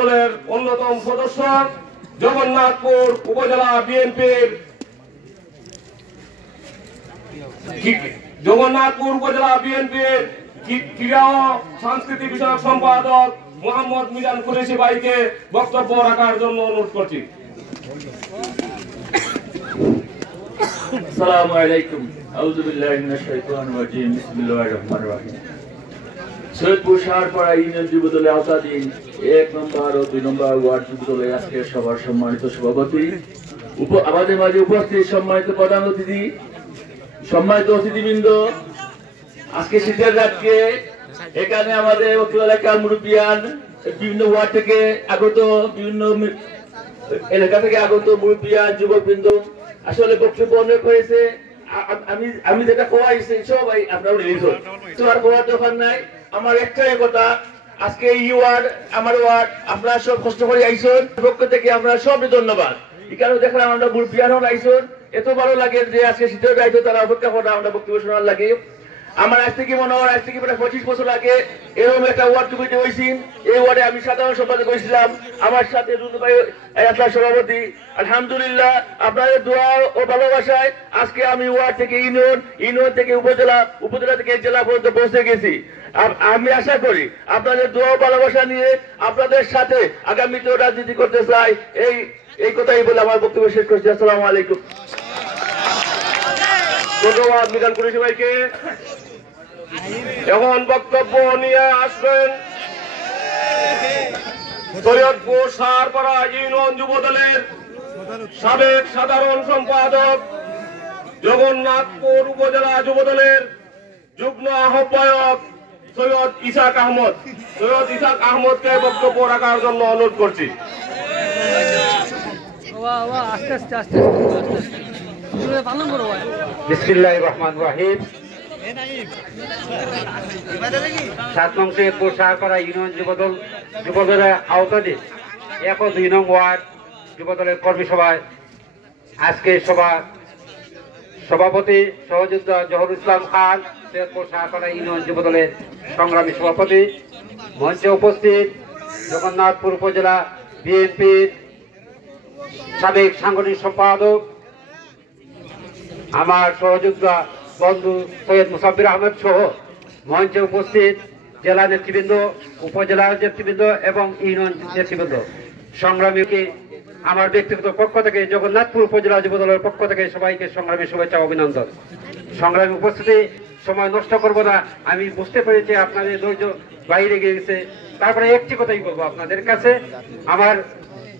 দলের অন্যতম সদস্য জগন্নাথপুর উপজেলা বিএনপির ক্রীড়া ও সংস্কৃতি বিষয়ক সম্পাদক মোহাম্মদ মিজান কুরেশি ভাইকে বক্তব্য রাখার জন্য অনুরোধ করছি। আসসালামু আলাইকুম। আউযু বিল্লাহি মিনাশ শাইতানির রাজিম। বিসমিল্লাহির রহমানির রহিম। সৈয়দপুর শাহরপাড়া ইউনিয়ন যুবদলের আওতাধীন 1 নম্বর ও 2 নম্বর ওয়ার্ড যুবদলে আজকের সভার সম্মানিত সভাপতি, আমাদের মাঝে উপস্থিত সম্মানিত প্রধান অতিথি, সম্মানিত অতিথিবৃন্দ, আজকে শীতের রাতকে এখানে আমাদের অত্র এলাকার মুরব্বিয়ান, বিভিন্ন ওয়ার্ড থেকে আগত, বিভিন্ন এলাকা থেকে আগত মুরব্বিয়ান, যুবকবৃন্দ আসলে বক্তব্য অনেক হয়েছে। আমি যেটা কোয়াইছি সবাই আপনারা নিয়েছেন, তো আর কোয়ার দরকার নাই। আমার একটাই কথা, আজকে এই ওয়ার্ড আমার ওয়ার্ড, আপনারা সব কষ্ট করে আইসন, পক্ষ থেকে আমরা সব ধন্যবাদ। এখানে দেখলাম আমরা মুরব্বিয়ান হন আইসন, এত ভালো লাগে যে আজকে শীতের রাইতো তারা অপেক্ষা করা আমরা বক্তব্য শোনার লাগে। আমার আজ থেকে মনে হয় আজ থেকে প্রায় 25 বছর আগে এরকম একটা ওয়ার্ড কমিটি হয়েছি। এই ওয়ার্ডে আমি সাধারণ সম্পাদক হয়েছিলাম, আমার সাথে দুদুভাই সভাপতি। আলহামদুলিল্লাহ আপনাদের দোয়া ও ভালোবাসায় আজকে আমি ওয়ার্ড থেকে ইউনিয়ন থেকে উপজেলা থেকে জেলা পর্যন্ত পৌঁছে গেছি। আমি আশা করি আপনাদের দোয়া ও ভালোবাসা নিয়ে আপনাদের সাথে আগামীতেও রাজনীতি করতে চাই। এই কথাই বলে আমার বক্তব্য শেষ করছি। আসসালামু আলাইকুম। ধন্যবাদ মিজান কুরেশি ভাইকে। এখন বক্তব্য নিয়ে আসবেন সৈয়দপুর শাহরপাড়া ইউনিয়ন যুবদলের সাবেক সাধারণ সম্পাদক, জগন্নাথপুর উপজেলা যুবদলের যুগ্ম আহ্বায়ক সৈয়দ ইসাক আহমদকে বক্তব্য রাখার জন্য অনুরোধ করছি। বিসমিল্লাহির রহমানির রহিম। 7 নং সৈয়দপুর শাহরপাড়া ইউনিয়ন যুবদলের আওতাধীন 1 ও 2 নং ওয়ার্ড যুবদলের কর্মী সভায় আজকে সভাপতি সহযোদ্ধা জহুরুল ইসলাম খান, সৈয়দপুর শাহরপাড়া ইউনিয়ন যুবদলের সংগ্রামী সভাপতি, মঞ্চে উপস্থিত জগন্নাথপুর উপজেলা বিএনপির সাবেক সাংগঠনিক সম্পাদক, আমার সহযোদ্ধা বন্ধু সৈয়দ মুসাব্বির আহমেদ সহ মঞ্চে উপস্থিত জেলা নেতৃবৃন্দ, উপজেলা নেতৃবৃন্দ এবং ইউনিয়ন নেতৃবৃন্দ, সংগ্রামীকে আমার ব্যক্তিগত পক্ষ থেকে, জগন্নাথপুর উপজেলা যুবদলের পক্ষ থেকে সবাইকে সংগ্রামী শুভেচ্ছা অভিনন্দন। সংগ্রামী উপস্থিতি, সময় নষ্ট করব না। আমি বুঝতে পেরেছি আপনাদের ধৈর্য বাইরে গিয়েছে, তারপরে একটি কথাই বলবো আপনাদের কাছে। আমার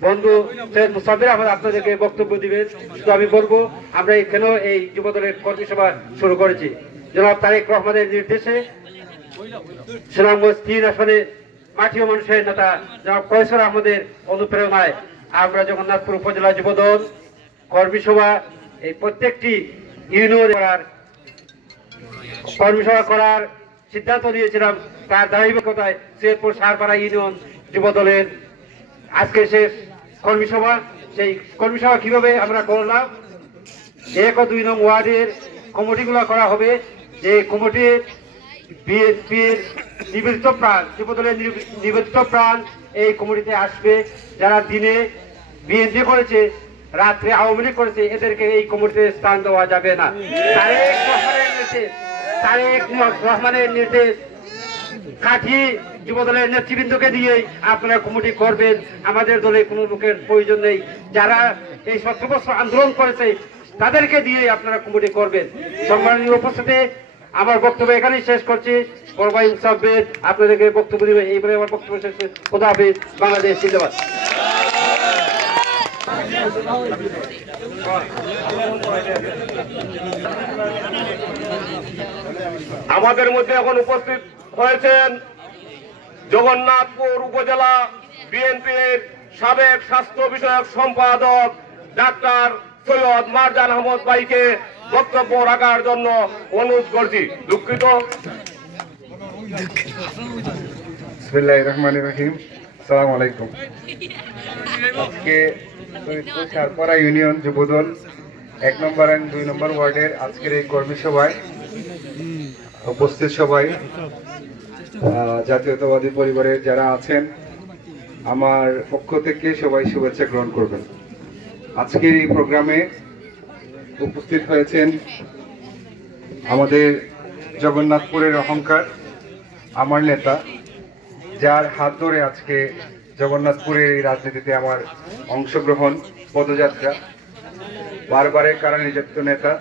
বন্ধু সৈয়দ মুসাব্বির আহমেদ আপনাদেরকে বক্তব্য দিবেন, শুধু আমি বলবো আমরা এখানেও এই যুবদলের কর্মী সভা শুরু করেছি। জনাব তারেক রহমানের নির্দেশে সুনামগঞ্জ 3 আসনে মাটি ও মানুষের নেতা জনাব কয়সর আহমদের অনুপ্রেরণায় আমরা জগন্নাথপুর উপজেলা যুবদল কর্মী সভা এই প্রত্যেকটি ইউনিয়ন কর্মী সভা করার সিদ্ধান্ত নিয়েছিলাম। তার ধারাবাহিকতায় সৈয়দপুর শাহরপাড়া ইউনিয়ন যুবদলের আজকে শেষ কর্মী সভা। সেই কর্মী সভা কিভাবে আমরা করলাম, 1 ও 2 নং ওয়ার্ডের কমিটিগুলো করা হবে। যে কমিটির বিএনপির নিবেদিত প্রাণ, যুবদলের নিবেদিত প্রাণ এই কমিটিতে আসবে। যারা দিনে বিএনপি করেছে, রাত্রে আওয়ামী লীগ করেছে, এদেরকে এই কমিটিতে স্থান দেওয়া যাবে না। তারেক রহমানের নির্দেশ কাঠি যুবদলের নেতৃবৃন্দকে দিয়েই আপনারা কমিটি করবেন। আমাদের দলে কোনো লোকের প্রয়োজন নেই। যারা এই 17 বছর আন্দোলন করেছে তাদেরকে দিয়েই আপনারা কমিটি করবেন। সম্মানীয় উপস্থিতি, আমার বক্তব্য এখানেই শেষ করছি। বড় ভাই মুসাব্বির আপনাদেরকে বক্তব্য দিবে। এইবারে আমার বক্তব্য শেষ করছি। খোদা হাফেজ। বাংলাদেশ জিন্দাবাদ। আমাদের মধ্যে এখন উপস্থিত হয়েছেন জগন্নাথপুর উপজেলা বিএনপির সাবেক স্বাস্থ্য বিষয়ক সম্পাদক ডাক্তার সৈয়দ মারজান আহমদ ভাইকে বক্তব্য রাখার জন্য অনুরোধ করছি। দুঃখিত। বিসমিল্লাহির রহমানির রহিম। আসসালামু আলাইকুম। আজকে সৈয়দপুর শাহরপাড়া ইউনিয়ন যুবদল 1 নম্বর এবং 2 নম্বর ওয়ার্ডের আজকের এই কর্মী সভায় উপস্থিত সবাই, জাতীয়তাবাদী পরিবারের যারা আছেন, আমার পক্ষ থেকে সবাই শুভেচ্ছা গ্রহণ করবেন। আজকের এই প্রোগ্রামে উপস্থিত হয়েছেন আমাদের জগন্নাথপুরের অহংকার, আমার নেতা, যার হাত ধরে আজকে জগন্নাথপুরের এই রাজনীতিতে আমার অংশগ্রহণ, পদযাত্রা, বারবারের কারণ নিযুক্ত নেতা,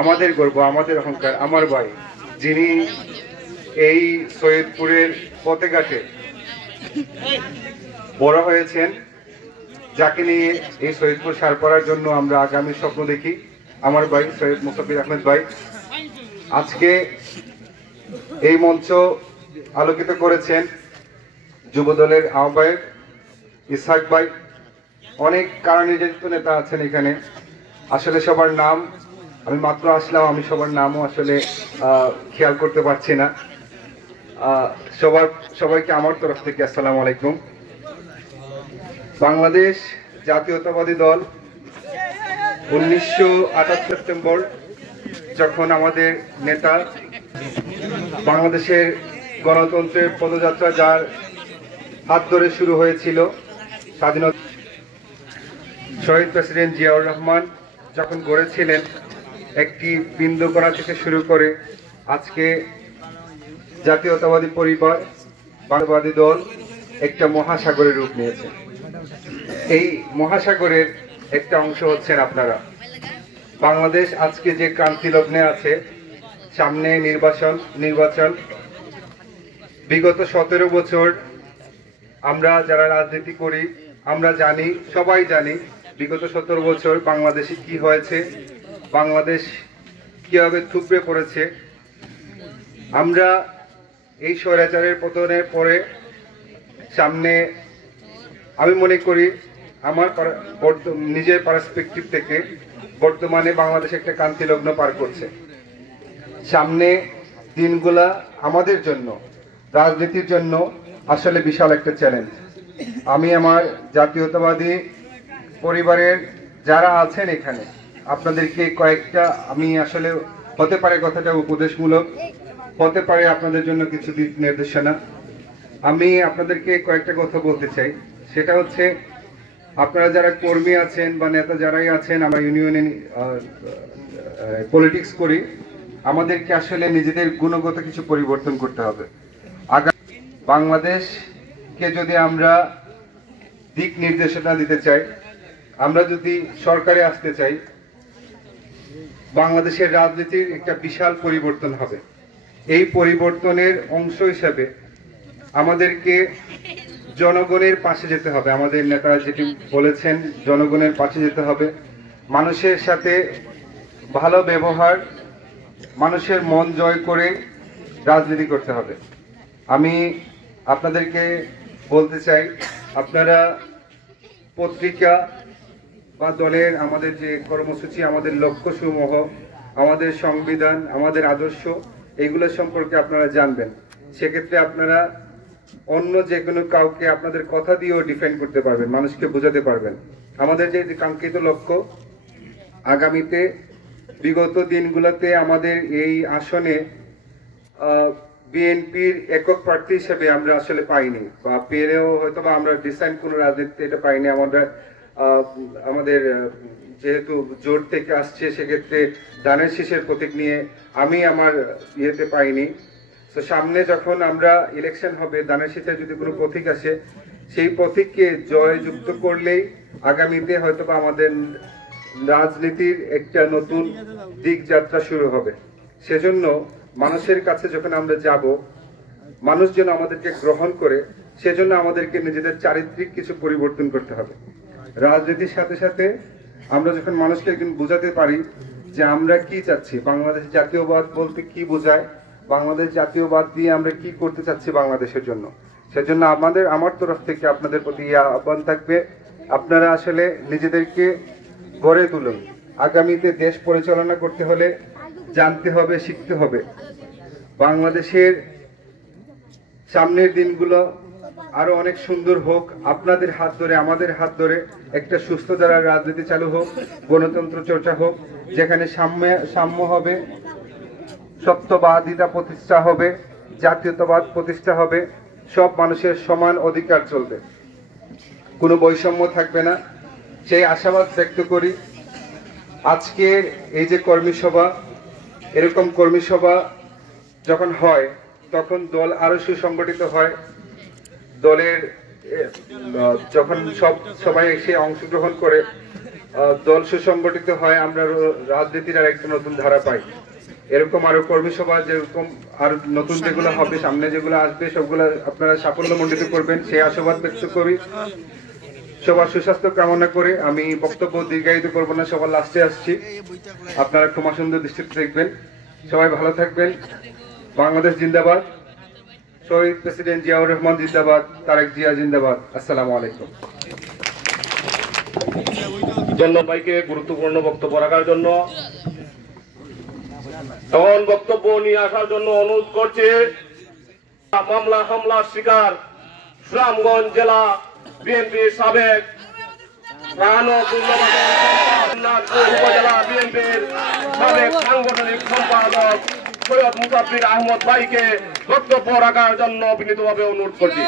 আমাদের গর্ব, আমাদের অহংকার, আমার ভাই, যিনি এই সৈয়দপুরের পথেঘাটে বড় হয়েছেন, যাকে নিয়ে এই সৈয়দপুর সার করার জন্য আমরা আগামী স্বপ্ন দেখি, আমার ভাই সৈয়দ মুসাফির আহমেদ ভাই আজকে এই মঞ্চ আলোকিত করেছেন যুবদলের আহ্বায়ক ইসহাক ভাই। অনেক কারণ নির্যাতিত নেতা আছেন এখানে, আসলে সবার নাম আমি মাত্র আসলাম, আমি সবার নামও আসলে খেয়াল করতে পারছি না। সবাইকে আমার তরফ থেকে আসসালামু আলাইকুম। বাংলাদেশ জাতীয়তাবাদী দল 1928 সেপ্টেম্বর যখন আমাদের নেতা বাংলাদেশের গণতন্ত্রের পদযাত্রা, যার হাত ধরে শুরু হয়েছিল স্বাধীনতা, শহীদ প্রেসিডেন্ট জিয়াউর রহমান যখন গড়েছিলেন, একটি বিন্দু কণা থেকে শুরু করে আজকে জাতীয়তাবাদী পরিবার, বাংলাদেশী দল একটা মহাসাগরের রূপ নিয়েছে। এই মহাসাগরের একটা অংশ হচ্ছেন আপনারা। বাংলাদেশ আজকে যে ক্রান্তি লগ্নে আছে, সামনে নির্বাচন। বিগত 17 বছর আমরা যারা রাজনীতি করি আমরা জানি, সবাই জানি বিগত 17 বছর বাংলাদেশে কি হয়েছে, বাংলাদেশ কিভাবে থুবড়ে পড়েছে। আমরা এই স্বৈরাচারের পতনের পরে সামনে, আমি মনে করি আমার নিজের পার্সপেক্টিভ থেকে বর্তমানে বাংলাদেশ একটা ক্রান্তি লগ্ন পার করছে। সামনে দিনগুলা আমাদের জন্য, রাজনীতির জন্য আসলে বিশাল একটা চ্যালেঞ্জ। আমি আমার জাতীয়তাবাদী পরিবারের যারা আছেন এখানে, আপনাদেরকে কয়েকটা, আমি আসলে হতে পারে কথাটা উপদেশমূলক, হতে পারে আপনাদের জন্য কিছু দিক নির্দেশনা, আমি আপনাদেরকে কয়েকটা কথা বলতে চাই। সেটা হচ্ছে, আপনারা যারা কর্মী আছেন বা নেতা যারাই আছেন, আমরা ইউনিয়নে পলিটিক্স করি, আমাদেরকে আসলে নিজেদের গুণগত কিছু পরিবর্তন করতে হবে। বাংলাদেশকে যদি আমরা দিক নির্দেশনা দিতে চাই, আমরা যদি সরকারে আসতে চাই, বাংলাদেশের রাজনীতির একটা বিশাল পরিবর্তন হবে। এই পরিবর্তনের অংশ হিসাবে আমাদেরকে জনগণের পাশে যেতে হবে। আমাদের নেতারা যেটি বলেছেন, জনগণের পাশে যেতে হবে, মানুষের সাথে ভালো ব্যবহার, মানুষের মন জয় করে রাজনীতি করতে হবে। আমি আপনাদেরকে বলতে চাই, আপনারা পত্রিকা বা দলের আমাদের যে কর্মসূচি, আমাদের লক্ষ্যসমূহ, আমাদের সংবিধান, আমাদের আদর্শ, এগুলো সম্পর্কে আপনারা জানবেন। সেক্ষেত্রে আপনারা অন্য যে কোনো কাউকে আপনাদের কথা দিয়েও ডিফেন্ড করতে পারবেন, মানুষকে বোঝাতে পারবেন। আমাদের যে কাঙ্ক্ষিত লক্ষ্য, আগামীতে বিগত দিনগুলোতে আমাদের এই আসনে বিএনপির একক প্রার্থী হিসেবে আমরা আসলে পাইনি, বা পেলেও হয়তো বা আমরা ডিসাইন কোনো রাজনীতিতে এটা পাইনি। আমাদের যেহেতু জোট থেকে আসছে, সেক্ষেত্রে ধানের শীষের প্রতীক নিয়ে আমি আমার ইয়েতে পাইনি। তো সামনে যখন আমরা ইলেকশন হবে, ধানের শীষের যদি কোনো প্রতীক আসে, সেই প্রতীককে জয়যুক্ত করলেই আগামীতে হয়তো বা আমাদের রাজনীতির একটা নতুন দিক যাত্রা শুরু হবে। সেজন্য মানুষের কাছে যখন আমরা যাব, মানুষ যেন আমাদেরকে গ্রহণ করে, সেজন্য আমাদেরকে নিজেদের চারিত্রিক কিছু পরিবর্তন করতে হবে। রাজনীতির সাথে সাথে আমরা যখন মানুষকে একদিন বোঝাতে পারি যে আমরা কি চাচ্ছি, বাংলাদেশ জাতীয়বাদ বলতে কি বোঝায়, বাংলাদেশ জাতীয়বাদ দিয়ে আমরা কি করতে চাচ্ছি বাংলাদেশের জন্য, সেজন্য আমার তরফ থেকে আপনাদের প্রতি আহ্বান থাকবে, আপনারা আসলে নিজেদেরকে গড়ে তুলুন। আগামীতে দেশ পরিচালনা করতে হলে জানতে হবে, শিখতে হবে। বাংলাদেশের সামনের দিনগুলো আরো অনেক সুন্দর হোক, আপনাদের হাত ধরে, আমাদের হাত ধরে একটা সুস্থ ধারার রাজনীতি চালু হোক, গণতন্ত্র চর্চা হোক, যেখানে সাম্য হবে, সত্যবাদিতা প্রতিষ্ঠা হবে, জাতীয়তাবাদ প্রতিষ্ঠা হবে, সব মানুষের সমান অধিকার চলবে, কোনো বৈষম্য থাকবে না, সেই আশাবাদ ব্যক্ত করি। আজকের এই যে কর্মী সভা, এরকম কর্মী সভা যখন হয় তখন দল আরো সুসংগঠিত হয়। দলের যখন সবাই এসে অংশগ্রহণ করে দল সুসংগঠিত হয়, আমরা রাজনীতির আর একটা নতুন ধারা পাই। এরকম আরো কর্মী সভা যেরকম আর নতুন যেগুলো হবে, সামনে যেগুলো আসবে, সবগুলো আপনারা সাফল্যমণ্ডিত করবেন, সেই আশাবাদ ব্যক্ত করি। সবার সুস্বাস্থ্য কামনা করে আমি বক্তব্য দীর্ঘায়িত করব না, সবার লাস্টে আসছি, আপনারা ক্ষমা সুন্দর দৃষ্টিতে দেখবেন। সবাই ভালো থাকবেন। বাংলাদেশ জিন্দাবাদ, শহীদ প্রেসিডেন্ট জিয়াউর রহমান জিন্দাবাদ, তারেক জিয়া জিন্দাবাদ। আসসালামু আলাইকুম। ধন্যবাদ ভাইকে গুরুত্বপূর্ণ বক্তব্য রাখার জন্য। তখন বক্তব্য নিয়ে আসার জন্য অনুরোধ করছে মামলা হামলার শিকার সুনামগঞ্জ জেলা বিএনপির সাবেক উপজেলা বিএনপির সাবেক সাংগঠনিক সম্পাদক সৈয়দ মুসাফির আহমদ ভাইকে বক্তব্য রাখার জন্য বিনীতভাবে অনুরোধ করছি।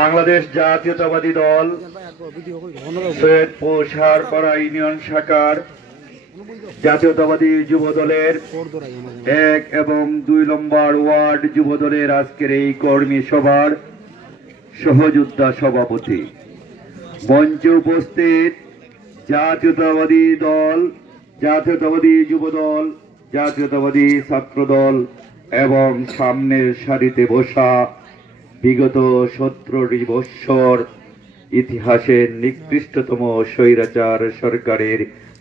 বাংলাদেশ জাতীয়তাবাদী দল সৈয়দপুর সারপাড়া ইউনিয়ন শাখার জাতীয়তাবাদী যুব দলের 1 এবং 2 নম্বর ওয়ার্ড যুব দলের আজকের এই কর্মী সভার সহযোদ্ধা সভাপতি, মঞ্চে উপস্থিত জাতীয়তাবাদী দল, জাতীয়তাবাদী যুব দল, জাতীয়তাবাদী ছাত্র দল এবং সামনের সারিতে বসা বিগত 17 বৎসর ইতিহাসের নিকৃষ্টতম স্বৈরাচার সরকারের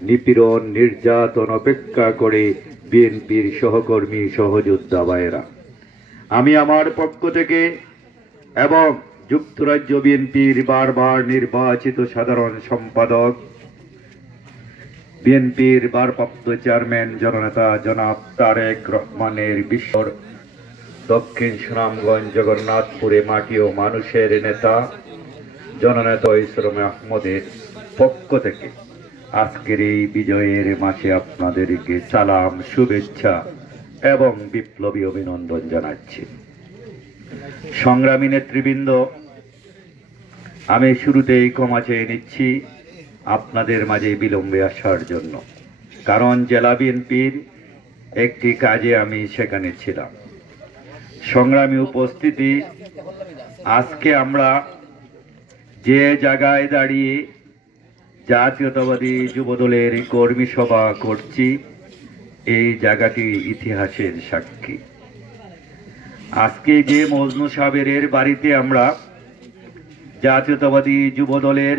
নিপীড়ন নির্যাতন অপেক্ষা করে বিএনপির সহকর্মী সহযোদ্ধা ভাইয়েরা, আমি আমার পক্ষ থেকে এবং যুক্তরাজ্য বিএনপির বারবার নির্বাচিত সাধারণ সম্পাদক, বিএনপির ভারপ্রাপ্ত চেয়ারম্যান জননেতা জনাব তারেক রহমানের বিশ্বর দক্ষিণ সুনামগঞ্জ জগন্নাথপুরে মাটি ও মানুষের নেতা জননেতা ইসলাম আহমদের পক্ষ থেকে আজকের এই বিজয়ের মাসে আপনাদেরকে সালাম, শুভেচ্ছা এবং বিপ্লবী অভিনন্দন জানাচ্ছি। সংগ্রামী নেতৃবৃন্দ, আমি শুরুতেই ক্ষমা চেয়ে নিচ্ছি আপনাদের মাঝে বিলম্বে আসার জন্য, কারণ জেলা বিএনপির একটি কাজে আমি সেখানে ছিলাম। সংগ্রামী উপস্থিতি, আজকে আমরা যে জায়গায় দাঁড়িয়ে জাতীয়তাবাদী যুবদলের কর্মী সভা করছি, এই জায়গাটি ইতিহাসের সাক্ষী। আজকে যে মজনু সাবেরের বাড়িতে আমরা জাতীয়তাবাদী যুবদলের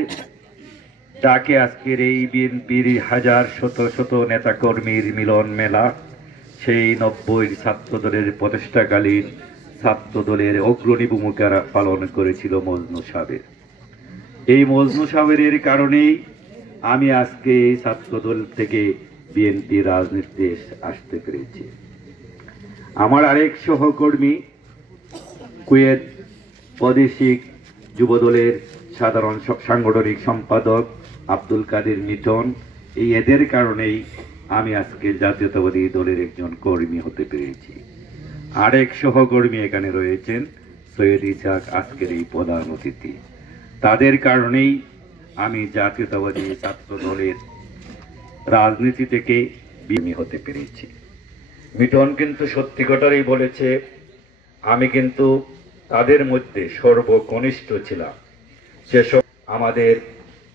ডাকে আজকের এই বিএনপির হাজার শত শত নেতাকর্মীর মিলন মেলা, সেই 90 ছাত্রদলের প্রতিষ্ঠাকালীন ছাত্রদলের অগ্রণী ভূমিকা পালন করেছিল মজনু সাবের। এই মজনু সাবেরের কারণেই আমি আজকে এই ছাত্রদল থেকে বিএনপি রাজনীতিতে আসতে পেরেছি। আমার আরেক সহকর্মী কুয়েত প্রাদেশিক যুবদলের সাধারণ সাংগঠনিক সম্পাদক আব্দুল কাদের মিটন, এই এদের কারণেই আমি আজকে জাতীয়তাবাদী দলের একজন কর্মী হতে পেরেছি। আরেক সহকর্মী এখানে রয়েছেন সৈয়দ ইসাক, আজকের এই প্রধান অতিথি। তাদের কারণেই আমি জাতীয়তাবাদী ছাত্র দলের রাজনীতি থেকে বিমি হতে পেরেছি। মিটন কিন্তু সত্যিকারেই বলেছে, আমি কিন্তু তাদের মধ্যে সর্বকনিষ্ঠ ছিলাম। সেসব আমাদের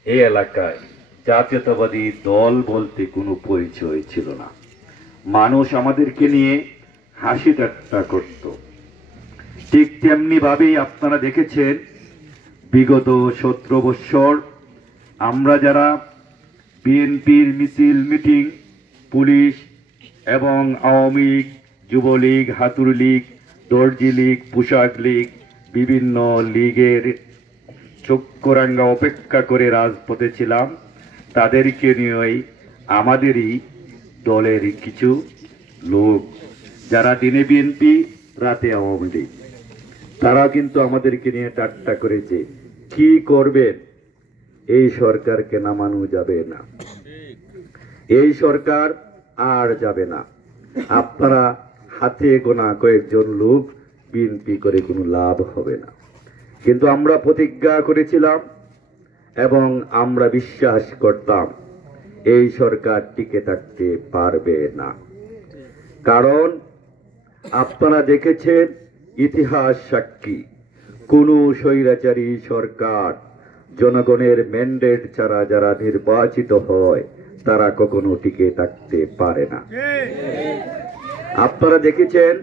এই এলাকায় জাতীয়তাবাদী দল বলতে কোনো পরিচয় ছিল না। মানুষ আমাদেরকে নিয়ে হাসি ঠাট্টা করত। ঠিক তেমনি ভাবেই আপনারা দেখেছেন বিগত 17 বৎসর আমরা যারা বিএনপির মিছিল মিটিং, পুলিশ এবং আওয়ামী লীগ, যুবলীগ, হাতুড়ি লীগ, দর্জি লীগ, পোশাক লীগ, বিভিন্ন লীগের চক্ষুরাঙ্গা অপেক্ষা করে রাজপথে ছিলাম, তাদেরকে নিয়েই আমাদেরই দলের কিছু লোক যারা দিনে বিএনপি, রাতে আওয়ামী লীগ, তারা কিন্তু আমাদেরকে নিয়ে ঠাট্টা করেছে। কি করবেন? এই সরকারকে নামানো যাবে না, এই সরকার আর যাবে না, আপনারা হাতে গোনা কয়েকজন লোক বিএনপি করে কোনো লাভ হবে না। কিন্তু আমরা প্রতিজ্ঞা করেছিলাম এবং আমরা বিশ্বাস করতাম এই সরকার টিকে থাকতে পারবে না। কারণ আপনারা দেখেছেন, ইতিহাস সাক্ষী, কোন স্বৈরাচারী সরকার জনগণের ম্যান্ডেট ছাড়া যারা নির্বাচিত হয় তারা কখনো টিকে থাকতে পারে না। আপনারা দেখেছেন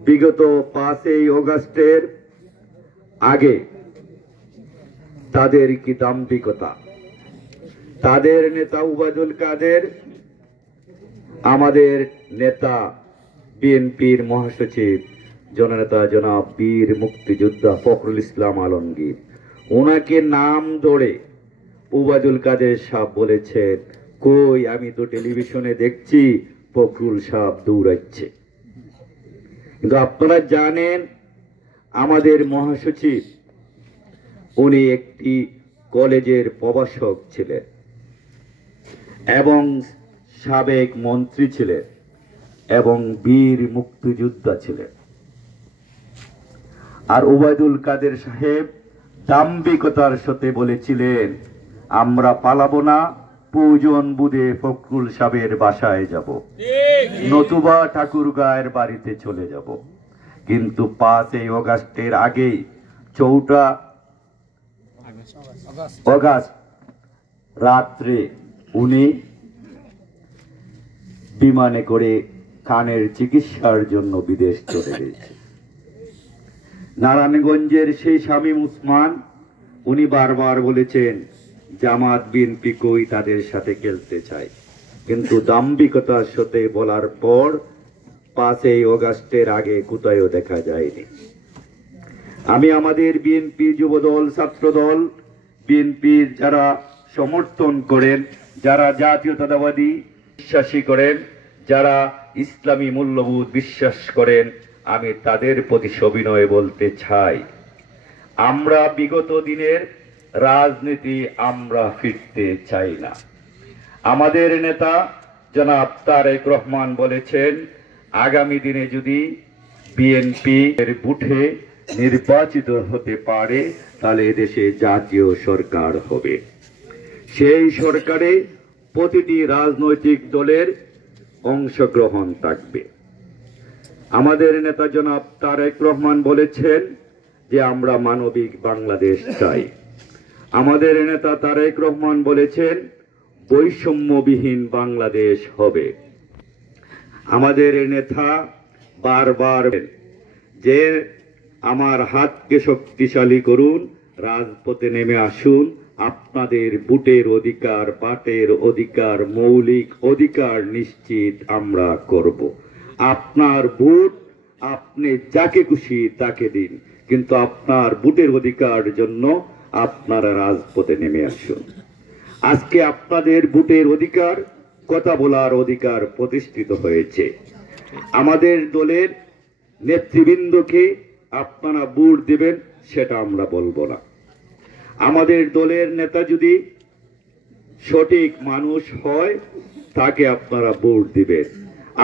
বিগত 5ই অগাস্টের আগে তাদের কি দাম্ভিকতা, তাদের নেতা ওবায়দুল কাদের, আমাদের নেতা বিএনপির মহাসচিব জননেতা জনাব বীর মুক্তিযোদ্ধা ফখরুল ইসলাম আলমগীর, ওনাকে নাম ধরে ওবায়দুল কাদের সাহেব বলেছেন, কই আমি তো টেলিভিশনে দেখছি ফখরুল সাহেব দৌড়াচ্ছে। কিন্তু আপনারা জানেন আমাদের মহাসচিব উনি একটি কলেজের প্রভাষক ছিলেন এবং সাবেক মন্ত্রী ছিলেন এবং বীর মুক্তিযোদ্ধা ছিলেন। আর ওবায়দুল কাদের সাহেব দাম্ভিকতার সাথে বলেছিলেন, আমরা পালাবো না, প্রয়োজন বুঝে ফখরুল সাহেবের বাসায় যাব, নতুবা ঠাকুরগাঁয়ের বাড়িতে চলে যাব। কিন্তু 5ই অগাস্টের আগেই 4 অগাস্ট রাত্রে উনি বিমানে করে কানের চিকিৎসার জন্য বিদেশ চলে গেছে। নারায়ণগঞ্জের সেই শামীম উসমান, উনি বারবার বলেছেন জামাত বিএনপি কই, তাদের সাথে খেলতে চায়। কিন্তু দাম্ভিকতার সাথে বলার পর 5ই অগাস্টের আগে কোথাও দেখা যায়নি। আমি আমাদের বিএনপি যুবদল, ছাত্রদল, বিএনপির যারা সমর্থন করেন, যারা জাতীয়তাবাদী বিশ্বাসী করেন, যারা ইসলামী মূল্যবোধ বিশ্বাস করেন, আমি তাদের প্রতি সবিনয়ে বলতে চাই, আমরা বিগত দিনের রাজনীতি আমরা ফিরতে চাই না। আমাদের নেতা জনাব তারেক রহমান বলেছেন, আগামী দিনে যদি বিএনপি এর বুথে নির্বাচিত হতে পারে তাহলে এদেশে জাতীয় সরকার হবে। সেই সরকারে প্রতিটি রাজনৈতিক দলের অংশগ্রহণ থাকবে। আমাদের নেতা জনাব তারেক রহমান বলেছেন যে আমরা মানবিক বাংলাদেশ চাই। আমাদের নেতা তারেক রহমান বলেছেন বৈষম্যবিহীন বাংলাদেশ হবে। আমাদের নেতা বারবার যে আমার হাতকে শক্তিশালী করুন, রাজপথে নেমে আসুন, আপনাদের ভোটের অধিকার, পাটের অধিকার, মৌলিক অধিকার নিশ্চিত আমরা করব। আপনার ভোট আপনি যাকে খুশি তাকে দিন, কিন্তু আপনার ভোটের অধিকার জন্য আপনারা রাজপথে নেমে আসুন। আজকে আপনাদের ভোটের অধিকার, কথা বলার অধিকার প্রতিষ্ঠিত হয়েছে। আমাদের দলের নেতৃবৃন্দকে আপনারা ভোট দেবেন সেটা আমরা বলবো না। আমাদের দলের নেতা যদি সঠিক মানুষ হয় তাকে আপনারা ভোট দিবেন।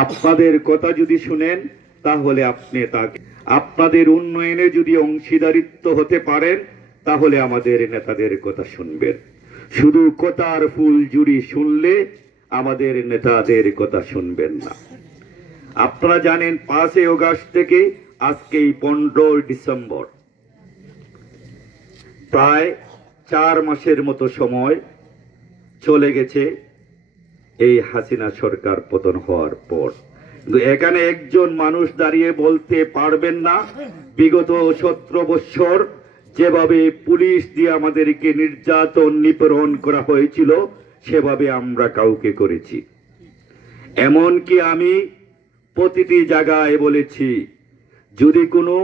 আপনাদের কথা যদি শুনেন তাহলে আপনি তাকে, আপনাদের উন্নয়নে যদি অংশীদারিত্ব হতে পারেন তাহলে আমাদের নেতাদের কথা শুনবেন। শুধু কথার ফুল জুড়ি শুনলে আমাদের নেতাদের কথা শুনবেন না। আপনারা জানেন 5ই অগাস্ট থেকে আজকে 15 ডিসেম্বর, প্রায় 4 মাসের মতো সময় চলে গেছে এই হাসিনা সরকার পতন হওয়ার পর। এখানে একজন মানুষ দাঁড়িয়ে বলতে পারবেন না বিগত 17 বছর যেভাবে পুলিশ দিয়ে আমাদেরকে নির্যাতন নিপীড়ন করা হয়েছিল সেভাবে আমরা কাউকে করেছি। এমনকি আমি প্রতিটি জায়গায় বলেছি, যদি কোনো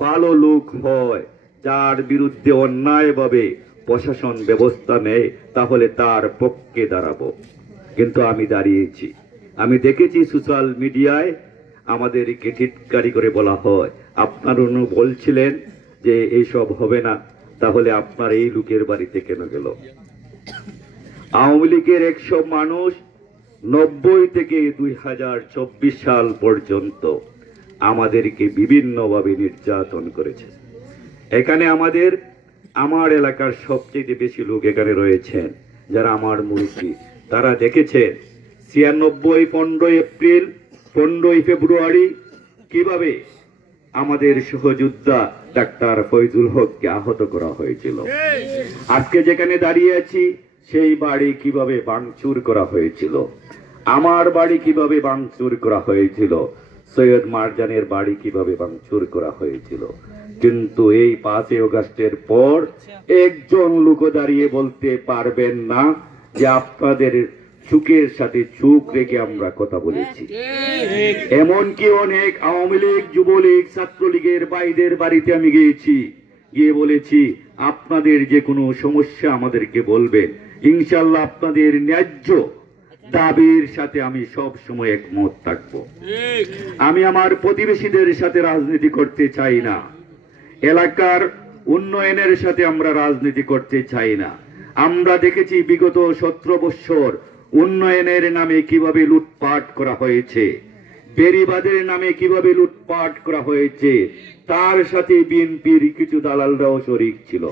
ভালো লোক হয় যার বিরুদ্ধে অন্যায়ভাবে প্রশাসন ব্যবস্থা নেয় তাহলে তার পক্ষে দাঁড়াবো। কিন্তু আমি দাঁড়িয়েছি। আমি দেখেছি সোশ্যাল মিডিয়ায় আমাদেরকে টিটকারি করে বলা হয়, আপনারা বলছিলেন যে এইসব হবে না, তাহলে আপনার এই লোকের বাড়িতে কেন গেল? আওয়ামী লীগের 100 মানুষ 90 থেকে 2024 সাল পর্যন্ত আমাদেরকে বিভিন্নভাবে নির্যাতন করেছে। এখানে আমার এলাকার সবচেয়ে বেশি লোক এখানে রয়েছেন যারা আমার মুরব্বী, তারা দেখেছেন 96 15 এপ্রিল 15 ফেব্রুয়ারি কিভাবে আমাদের সহযোদ্ধা ডাক্তার ফয়জুল হককে আহত করা হয়েছিল। আজকে যেখানে দাঁড়িয়ে আছি সেই বাড়ি কিভাবে ভাঙচুর করা হয়েছিল, আমার বাড়ি কিভাবে ভাঙচুর করা হয়েছিল, সৈয়দ মারজানের বাড়ি কিভাবে ভাঙচুর করা হয়েছিল। কিন্তু এই 5 আগস্টের পর একজন লোক দাঁড়িয়ে বলতে পারবেন না যে আপনাদের চুকের সাথে চুক রেখে আমরা কথা বলেছি। এমনকি অনেক আওয়ামী লীগ, যুবলীগ, ছাত্রলীগের ভাইদের বাড়িতে আমি গিয়েছি, গিয়ে বলেছি আপনাদের যে কোনো সমস্যা আমাদেরকে বলবেন, ইনশাল্লাহ আপনাদের ন্যায্য দাবির সাথে আমি সব সময় একমত থাকব। আমি আমার প্রতিবেশীদের সাথে রাজনীতি করতে চাই না, এলাকার উন্নয়নের সাথে আমরা রাজনীতি করতে চাই না। আমরা দেখেছি বিগত 17 বছর উন্নয়নের নামে কিভাবে লুটপাট করা হয়েছে, বেড়িবাঁধের নামে কিভাবে লুটপাট করা হয়েছে, তার সাথে বিএনপির কিছু দালালরাও শরীক ছিল।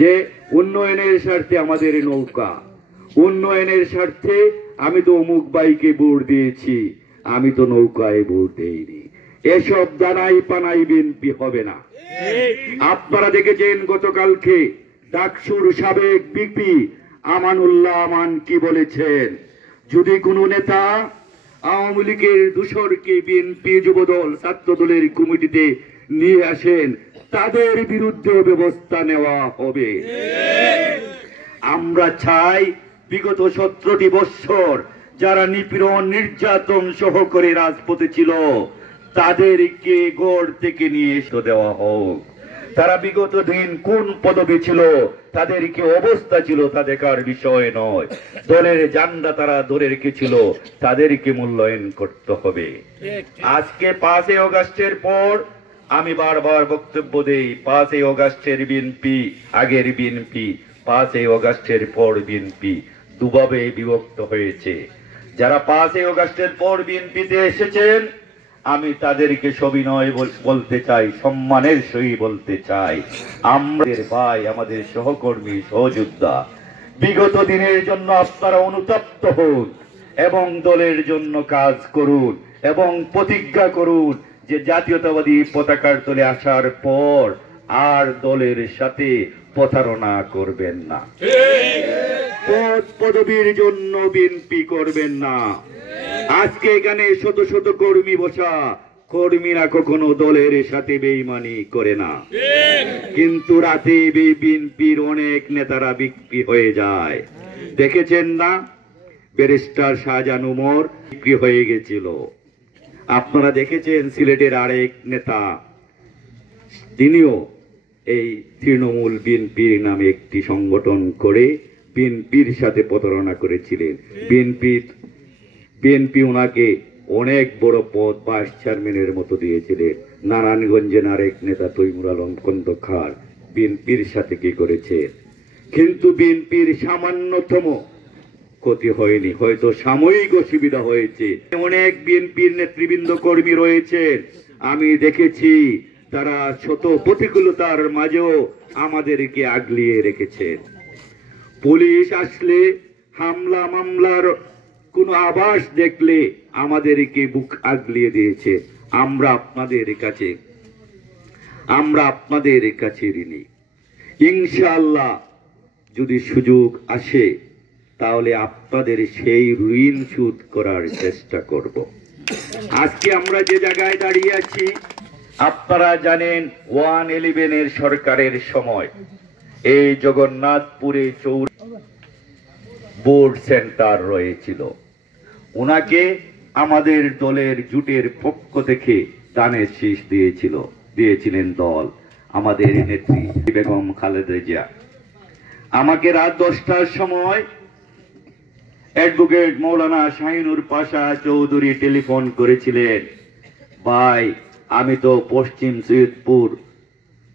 যে উন্নয়নের স্বার্থে আমাদের নৌকা, উন্নয়নের স্বার্থে আমি তো অমুক ভাইকে ভোট দিয়েছি, আমি তো নৌকায় ভোট দেইনি। এসব দানাই পানাই বিএনপি হবে না। আপনারা দেখেছেন গতকালকে ডাকসুর সাবেক বিপি আমানুল্লাহ আমান কি বলেছেন, যদি কোনো নেতা আওয়ামী লীগের দূষরকে বিএনপি যুবদল ছাত্রদলের কমিটিতে নিয়ে আসেন তাদের বিরুদ্ধে ব্যবস্থা নেওয়া হবে। আমরা চাই বিগত 17টি বছর যারা নিপীড়ন নির্যাতন সহ করে রাজপথে ছিল তাদেরকে গড় থেকে নিয়ে এসে দেওয়া হোক। তারা বিগত দিন কোন পদবি ছিল, তাদের কি অবস্থা ছিল তাদেরকার বিষয় নয়। দলের জান্ডা তারা ধরে রেখেছিল, তাদেরকে মূল্যায়ন করতে হবে। আজকে 5 আগস্টের পর আমি বারবার বক্তব্য দেই, 5 আগস্টের বিএনপি, আগের বিএনপি, 5 আগস্টের পর বিএনপি দুভাবে বিভক্ত হয়েছে। যারা 5 আগস্টের পর বিএনপিতে এসেছেন আমি তাদেরকে সবিনয় বলতে চাই, সম্মানের সহিত বলতে চাই, আমাদের ভাই, আমাদের সহকর্মী, সহযোদ্ধা, বিগত দিনের জন্য আপনারা অনুতপ্ত হন এবং দলের জন্য কাজ করুন এবং প্রতিজ্ঞা করুন যে জাতীয়তাবাদী পতাকার তলে আসার পর আর দলের সাথে প্রতারণা করবেন না, পদ পদবীর জন্য বিএনপি করবেন না। আজকে এখানে শত শত কর্মী বসা, কর্মীরা কখনো দলের সাথে বেইমানি করে না, কিন্তু রাতে বিএনপির অনেক নেতারা বিক্রি হয়ে যায়। দেখেছেন না, ব্যারিস্টার শাহজাহান উমর বিক্রি হয়ে গেছিল। আপনারা দেখেছেন সিলেটের আরেক নেতা, তিনিও এই তৃণমূল বিএনপির নামে একটি সংগঠন করে বিএনপির সাথে প্রতারণা করেছিলেন। বিএনপি ওনাকে অনেক বড় পদ ভাইস চেয়ারম্যানের মতো দিয়েছিলেন। নারায়ণগঞ্জের আরেক নেতা তৈমুর আলম খন্দকার বিএনপির সাথে কি করেছেন, কিন্তু বিএনপির সামান্যতম ক্ষতি হয়নি, হয়তো সাময়িক অসুবিধা হয়েছে। অনেক বিএনপির নেতৃবৃন্দ কর্মী রয়েছেন, আমি দেখেছি তারা শত প্রতিকূলতার মাঝেও আমাদেরকে আগলিয়ে রেখেছেন। পুলিশ আসলে, হামলা মামলার কোনো আভাস দেখলে আমাদেরকে বুক আগলিয়ে দিয়েছে। আমরা আপনাদের কাছে ঋণী। ইনশাআল্লাহ যদি সুযোগ আসে তাহলে আপনাদের সেই ঋণ শোধ করার চেষ্টা করব। আজকে আমরা যে জায়গায় দাঁড়িয়ে আছি, আপনারা জানেন 111 সরকারের সময় এই জগন্নাথপুরে বোর্ড সেন্টার রয়েছিল। ওনাকে আমাদের দলের জোটের পক্ষ থেকে দানের শীষ দিয়েছিলেন দল, আমাদের নেত্রী বেগম খালেদা জিয়া। আমাকে রাত 10টার সময় অ্যাডভোকেট মৌলানা শাহিনুর পাশা চৌধুরী টেলিফোন করেছিলেন, ভাই আমি তো পশ্চিম সৈয়দপুর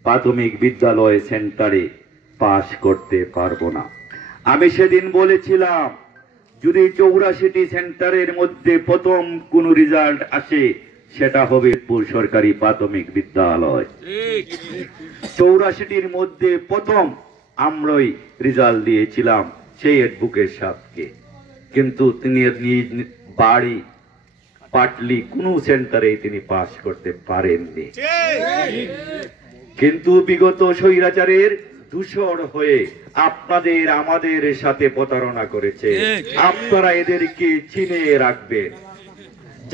প্রাথমিক বিদ্যালয় সেন্টারে পাশ করতে পারবো না। আমি সেদিন বলেছিলাম, যদি 84টি সেন্টারের মধ্যে প্রথম কোন রেজাল্ট আসে সেটা হবে সরকারি প্রাথমিক বিদ্যালয়। 84টির মধ্যে প্রথম আমরাই রেজাল্ট দিয়েছিলাম সেই অ্যাডভোকেট সাহেবকে, কিন্তু তিনি বাড়ি পাটলি কোন সেন্টারে তিনি পাস করতে পারেননি। কিন্তু বিগত স্বৈরাচারের দূষণ হয়ে আপনাদের আমাদের সাথে প্রতারণা করেছে। আপনারা এদেরকে চিনে রাখবেন।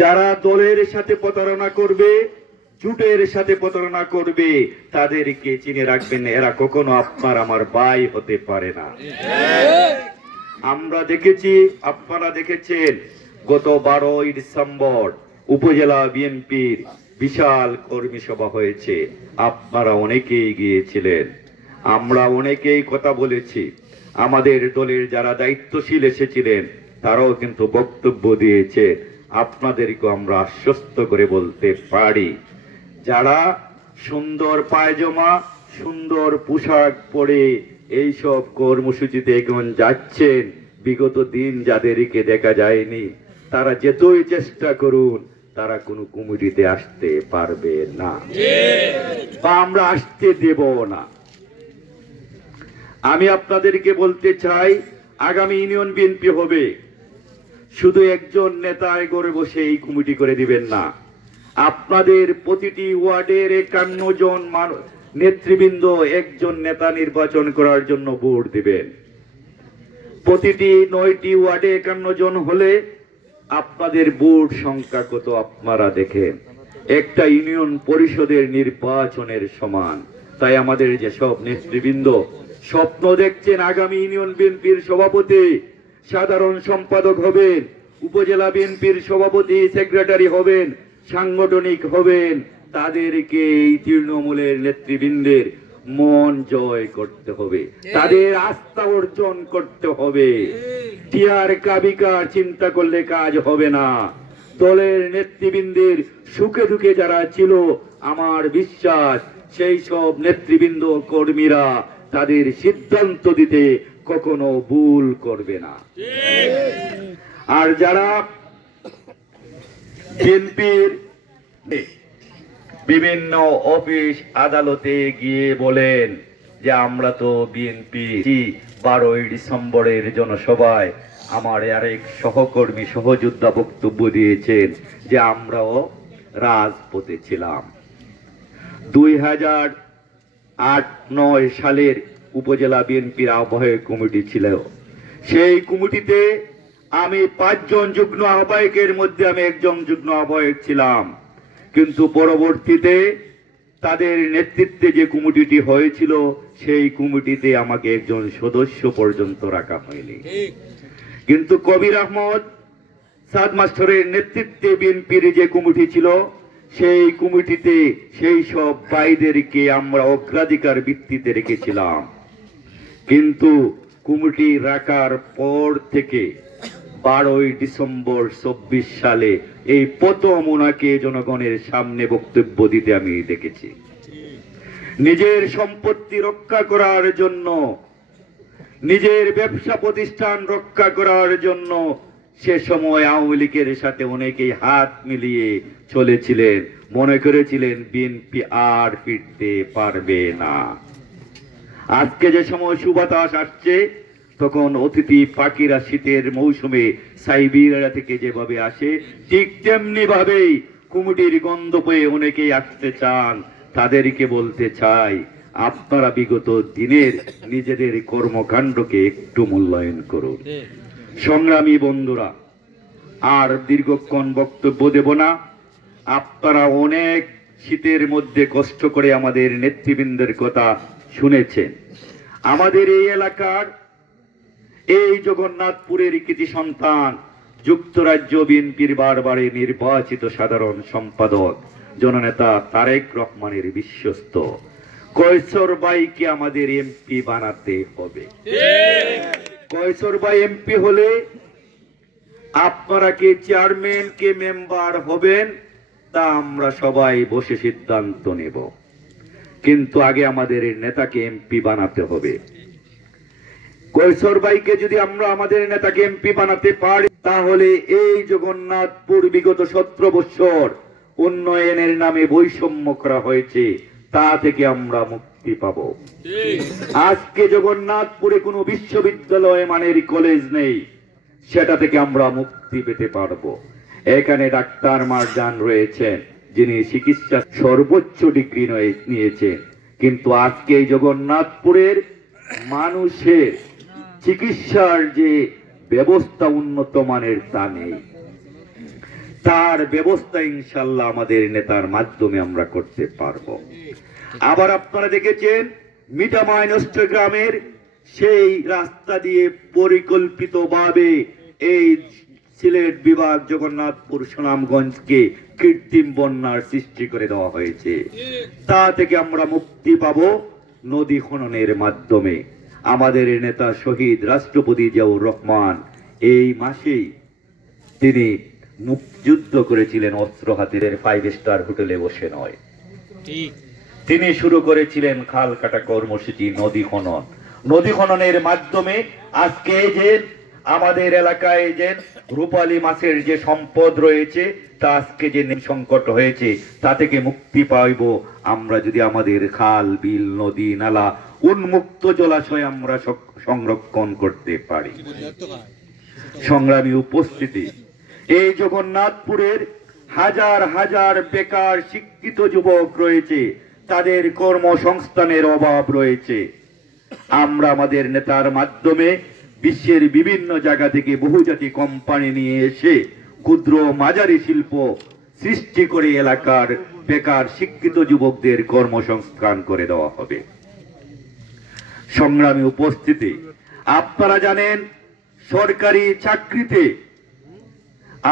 যারা দলের সাথে প্রতারণা করবে, জোটের সাথে প্রতারণা করবে, তাদেরকে চিনে রাখবেন, এরা কখনো আপনার আমার ভাই হতে পারে না। আমরা দেখেছি, আপনারা দেখেছেন, গত 12ই ডিসেম্বর উপজেলা বিএনপির বিশাল কর্মী সভা হয়েছে। আপনারা অনেকেই গিয়েছিলেন, আমরা অনেকেই কথা বলেছি। আমাদের দলের যারা দায়িত্বশীল এসেছিলেন তারাও কিন্তু বক্তব্য দিয়েছে। আপনাদেরকে আমরা আশ্বস্ত করে বলতে পারি, যারা সুন্দর পায়জামা সুন্দর পোশাক পরে এইসব কর্মসূচিতে এখন যাচ্ছেন, বিগত দিন যাদেরকে দেখা যায়নি, তারা যেতই চেষ্টা করুন তারা কোনো কমিটিতে আসতে পারবে না, বা আমরা আসতে দেব না। আমি আপনাদেরকে বলতে চাই, আগামী ইউনিয়ন বিএনপি হবে, শুধু একজন নেতায় গড়ে বসে এই কমিটি করে দিবেন না। আপনাদের প্রতিটি ওয়ার্ডের 51 জন নেতৃবৃন্দ একজন নেতা নির্বাচন করার জন্য ভোট দিবেন। প্রতিটি 9টি ওয়ার্ডে 51 জন হলে আপনাদের ভোট সংখ্যা কত আপনারা দেখেন, একটা ইউনিয়ন পরিষদের নির্বাচনের সমান। তাই আমাদের যেসব নেতৃবৃন্দ স্বপ্ন দেখছেন আগামী ইউনিয়ন বিএনপির সভাপতি, সাধারণ সম্পাদক হবেন, উপজেলা বিএনপির সভাপতি সেক্রেটারি হবেন, সাংগঠনিক হবেন, তাদেরকে এই তৃণমূলের নেতৃবৃন্দের মন জয় করতে হবে, তাদের আস্থা অর্জন করতে হবে। টিআর কাবিকার চিন্তা করলে কাজ হবে না। দলের নেতৃবৃন্দের সুখে দুঃখে যারা ছিল, আমার বিশ্বাস সেই সব নেতৃবৃন্দ কর্মীরা তাদের সিদ্ধান্ত দিতে কখনো ভুল করবে না। আর যারা বিএনপির বিভিন্ন অফিস আদালতে গিয়ে বলেন যে আমরা তো বিএনপি, 12ই ডিসেম্বরের জনসভায় আমার আরেক সহকর্মী সহযোদ্ধা বক্তব্য দিয়েছেন যে আমরাও রাজপথে ছিলাম। 2008-9 সালের উপজেলা বিএনপির আহ্বায়ক কমিটি ছিল, সেই কমিটিতে আমি 5 জন যুগ্ম আহ্বায়কের মধ্যে আমি একজন যুগ্ম আহ্বায়ক ছিলাম। কিন্তু পরবর্তীতে তাদের নেতৃত্বে যে কমিটিটি হয়েছিল সেই কমিটিতে আমাকে একজন সদস্য পর্যন্ত রাখা হয়নি। কিন্তু কবির আহমদ সাদ মাস্টারের নেতৃত্বে বিএনপির যে কমিটি ছিল সেই কমিটিতে সেই সব ভাইদেরকে আমরা অগ্রাধিকার ভিত্তিতে রেখেছিলাম। কিন্তু কমিটি রাখার পর থেকে 12ই ডিসেম্বর 24 সালে এই প্রথম ওনাকে জনগণের সামনে বক্তব্য দিতে আমি দেখেছি। নিজের সম্পত্তি রক্ষা করার জন্য, নিজের ব্যবসা প্রতিষ্ঠান রক্ষা করার জন্য সে সময় আওয়ামী লীগের সাথে অনেকেই হাত মিলিয়ে চলেছিলেন, মনে করেছিলেন বিএনপি আর ফিরতে পারবে না। আজকে যে সময় সুবাতাস আসছে, তখন অতিথি পাখিরা শীতের মৌসুমে সাইবেরিয়া থেকে যেভাবে আসে, ঠিক তেমনি ভাবেই কুমিটির গন্ধ পেয়ে অনেকেই আসতে চান। তাদেরকে বলতে চাই, আপনারা বিগত দিনের নিজেদের কর্মকাণ্ডকে একটু মূল্যায়ন করুন। সংগ্রামী বন্ধুরা, আর দীর্ঘক্ষণ বক্তব্য দেব না। আপনারা অনেক শীতের মধ্যে কষ্ট করে আমাদের নেতৃবৃন্দের কথা শুনেছেন। আমাদের এই এলাকার এই জগন্নাথপুরের কৃতি সন্তান, যুক্তরাজ্য বিএনপির বারবারে নির্বাচিত সাধারণ সম্পাদক জননেতা তারেক রহমানের বিশ্বস্ত কয়সর ভাইকে আমাদের এমপি বানাতে হবে। কয়সর ভাই এমপি হলে আপনারা কে চেয়ারম্যান কে মেম্বার হবেন তা আমরা সবাই বসে সিদ্ধান্ত নেব, কিন্তু আগে আমাদের নেতাকে এমপি বানাতে হবে। কৈশোর ভাইকে যদি আমরা আমাদের নেতাকে এমপি বানাতে পারি, তাহলে এই জগন্নাথপুর বিগত 17 বছর উন্নয়নের নামে বৈষম্য করা হয়েছে, তা থেকে আমরা মুক্তি পাব। আজকে জগন্নাথপুরে কোনো বিশ্ববিদ্যালয় মানের কলেজ নেই, সেটা থেকে আমরা মুক্তি পেতে পারবো। এখানে ডাক্তার মারজান রয়েছেন, যিনি চিকিৎসা সর্বোচ্চ ডিগ্রি নিয়েছেন, কিন্তু আজকে এই জগন্নাথপুরের মানুষের চিকিৎসার যে ব্যবস্থা উন্নত মানের তা নেই। তার ব্যবস্থা ইনশাল্লাহ আমাদের নেতার মাধ্যমে আমরা করতে পারবো। আবার আপনারা দেখেছেন মিঠামাইনষ্ট গ্রামের সেই রাস্তা দিয়ে পরিকল্পিতভাবে এই সিলেট বিভাগ জগন্নাথপুর সুনামগঞ্জকে কৃত্রিম বন্যার সৃষ্টি করে দেওয়া হয়েছে। তা থেকে আমরা মুক্তি পাব নদী খননের মাধ্যমে। আমাদের নেতা শহীদ রাষ্ট্রপতি জিয়াউর রহমান এই মাসেই তিনি মুক্তিযুদ্ধ করেছিলেন অস্ত্র হাতের 5 স্টার হোটেলে বসে নয়। তিনি শুরু করেছিলেন খাল কাটা কর্মসূচি, নদী খনন। নদী খননের মাধ্যমে আজকে যে আমাদের এলাকায় যে রূপালী মাছের যে সম্পদ রয়েছে, তা আজকে যে সংকট হয়েছে, তা থেকে মুক্তি পাইব আমরা যদি আমাদের খাল বিল নদী নালা উন্মুক্ত জলাশয় আমরা সংরক্ষণ করতে পারি। সংগ্রামী উপস্থিতি, এই জগন্নাথপুরের হাজার হাজার বেকার শিক্ষিত যুবক রয়েছে, তাদের কর্মসংস্থানের অভাব রয়েছে। আমরা আমাদের নেতার মাধ্যমে বিশ্বের বিভিন্ন জায়গা থেকে বহুজাতি কোম্পানি নিয়ে এসে ক্ষুদ্র মাঝারি শিল্প সৃষ্টি করে এলাকার বেকার শিক্ষিত যুবকদের কর্মসংস্থান করে দেওয়া হবে। সংগ্রামী উপস্থিতি, আপনারা জানেন সরকারি চাকরিতে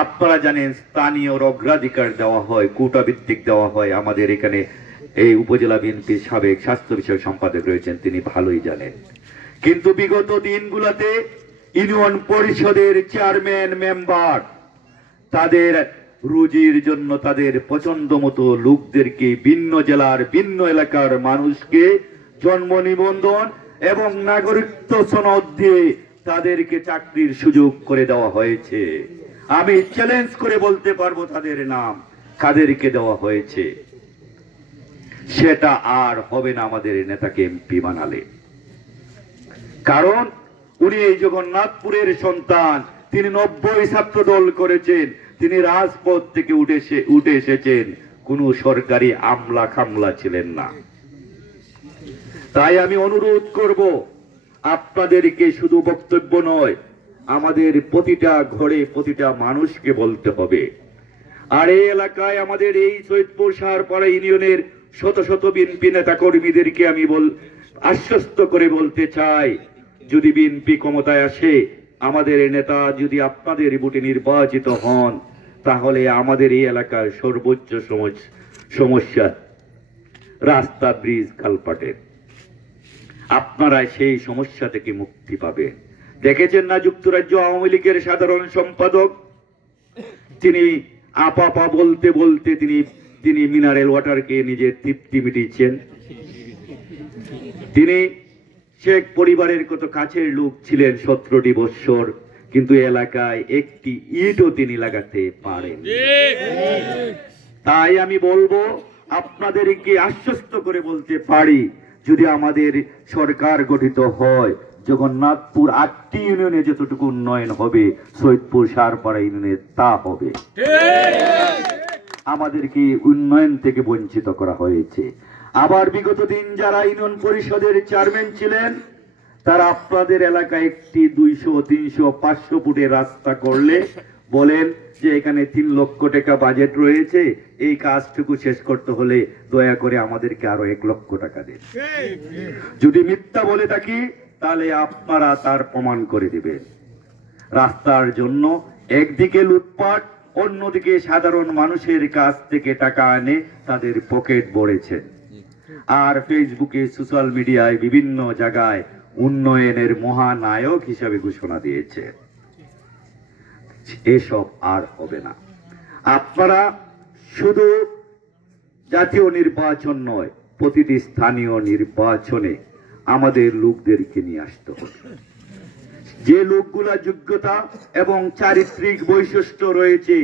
আপনারা জানেন স্থানীয় অগ্রাধিকার দেওয়া হয়, কোটা ভিত্তিক দেওয়া হয়। আমাদের এখানে এই উপজেলা বিএনপির সাবেক স্বাস্থ্য বিষয়ক সম্পাদক রয়েছেন, তিনি ভালোই জানেন। কিন্তু বিগত দিনগুলোতে ইউনিয়ন পরিষদের চেয়ারম্যান মেম্বার তাদের রুজির জন্য তাদের পছন্দ মতো লোকদেরকে ভিন্ন জেলার ভিন্ন এলাকার মানুষকে জন্ম নিবন্ধন এবং নাগরিকত্ব সনদ দিয়ে তাদেরকে চাকরির সুযোগ করে দেওয়া হয়েছে। আমি চ্যালেঞ্জ করে বলতে পারবো তাদের নাম, কাদেরকে দেওয়া হয়েছে। সেটা আর হবে না আমাদের নেতাকে এমপি বানালে, কারণ উনি এই জগন্নাথপুরের সন্তান। তিনি 90 ছাত্র দল করেছেন, তিনি রাজপথ থেকে উঠে এসেছেন, কোন সরকারি আমলা খামলা ছিলেন না। তাই আমি অনুরোধ করব আপনাদেরকে, শুধু বক্তব্য নয়, আমাদের প্রতিটা ঘরে প্রতিটা মানুষকে বলতে হবে। আর এই এলাকায় আমাদের এই সৈয়দপুর সাহারপাড়া ইউনিয়নের শত শত বিএনপি নেতা কর্মীদেরকে আমি আশ্বস্ত করে বলতে চাই, যদি বিএনপি ক্ষমতায় আসে, আমাদের নেতা যদি আপনাদের ভোটে নির্বাচিত হন, তাহলে আমাদের এই এলাকার সর্বোচ্চ সমস্যা রাস্তা, ব্রিজ, কালপাটের, আপনারা সেই সমস্যা থেকে মুক্তি পাবেন। দেখেছেন না যুক্তরাজ্য আওয়ামী লীগের সাধারণ সম্পাদক, তিনি আপা বলতে বলতে তিনি মিনারেল ওয়াটারকে নিজের তৃপ্তি মিটিয়েছেন। তিনি শেখ পরিবারের কত কাছের লোক ছিলেন 17টি বৎসর, কিন্তু এলাকায় একটি ইটও তিনি লাগাতে পারেন। তাই আমি বলবো, আপনাদেরকে আশ্বস্ত করে বলতে পারি, যদি আমাদের সরকার গঠিত হয়, জগন্নাথপুর 8টি ইউনিয়নে যতটুকু উন্নয়ন হবে, সৈয়দপুর সাহারপাড়া ইউনিয়নে তা হবে। আমাদেরকে উন্নয়ন থেকে বঞ্চিত করা হয়েছে। আবার বিগত দিন যারা ইউনিয়ন পরিষদের চেয়ারম্যান ছিলেন, তারা আপনাদের এলাকায় একটি 200, 300, 500 ফুটের রাস্তা করলে বলেন যে এখানে 3 লক্ষ টাকা বাজেট রয়েছে, এই কাজটুকু শেষ করতে হলে দয়া করে আমাদেরকে আরো 1 লক্ষ টাকা দিন। যদি মিথ্যা বলে থাকি তাহলে আপনারা তার প্রমাণ করে দিবেন। রাস্তার জন্য একদিকে লুটপাট, অন্যদিকে সাধারণ মানুষের কাছ থেকে টাকা এনে তাদের পকেট ভরেছে, আর ফেসবুকে, সোশ্যাল মিডিয়ায় বিভিন্ন জায়গায় উন্নয়নের মহানায়ক হিসাবে ঘোষণা দিয়েছে। এসব আর হবে না। আপনারা শুধু জাতীয় নির্বাচন নয়, প্রতিটি স্থানীয় নির্বাচনে আমাদের লোকদেরকে নিয়ে আসতে হবে। যে লোকগুলা যোগ্যতা এবং চারিত্রিক বৈশিষ্ট্য রয়েছে,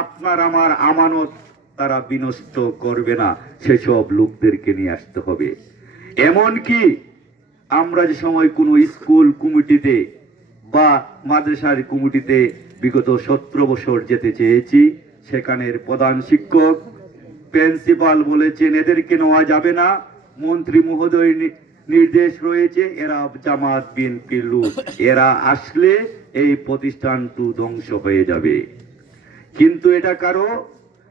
আপনার আমার আমানত তারা বিনষ্ট করবে না, সেসব লোকদেরকে নিয়ে আসতে হবে। এমনকি আমরা যে সময় কোনো স্কুল কমিটিতে বা মাদ্রাসার কমিটিতে বিগত 17 বছর যেতে চেয়েছি, সেখানের প্রধান শিক্ষক, প্রিন্সিপাল বলেছেন এদেরকে নেওয়া যাবে না, মন্ত্রী মহোদয় নির্দেশ রয়েছে, এরা জামাত বিএনপির লোক, এরা আসলে এই প্রতিষ্ঠানটি ধ্বংস হয়ে যাবে। কিন্তু এটা কারো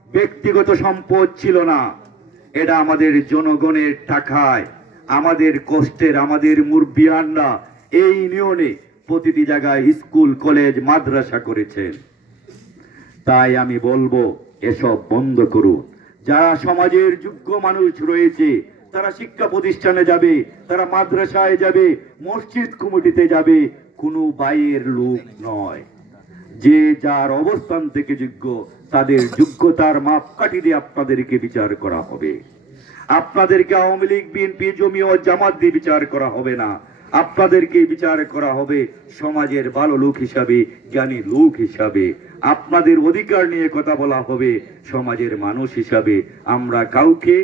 ব্যক্তিগত সম্পদ ছিল না, এটা আমাদের জনগণের টাকায়, আমাদের কষ্টের, আমাদের মুরব্বিয়ানরা এই ইউনিয়নে প্রতিটি জায়গায় স্কুল, কলেজ, মাদ্রাসা করেছেন। তাই আমি বলবো এসব বন্ধ করুন। যারা সমাজের যোগ্য মানুষ রয়েছে তারা শিক্ষা প্রতিষ্ঠানে যাবে, তারা মাদ্রাসায় যাবে, মসজিদ কমিটিতে যাবে, কোনো বাইরের লোক নয়। যে যার অবস্থান থেকে যোগ্য তাদের যোগ্যতার মাপকাঠি দিয়ে আপনাদেরকে বিচার করা হবে। আপনাদেরকে আওয়ামী লীগ, বিএনপি, জমিয়ত, জামাত দিয়ে বিচার করা হবে না, আপনাদেরকে বিচার করা হবে সমাজের ভালো লোক হিসাবে, জ্ঞানী লোক হিসাবে। আপনাদের অধিকার নিয়ে কথা বলা হবে সমাজের মানুষ হিসাবে। আমরা কাউকে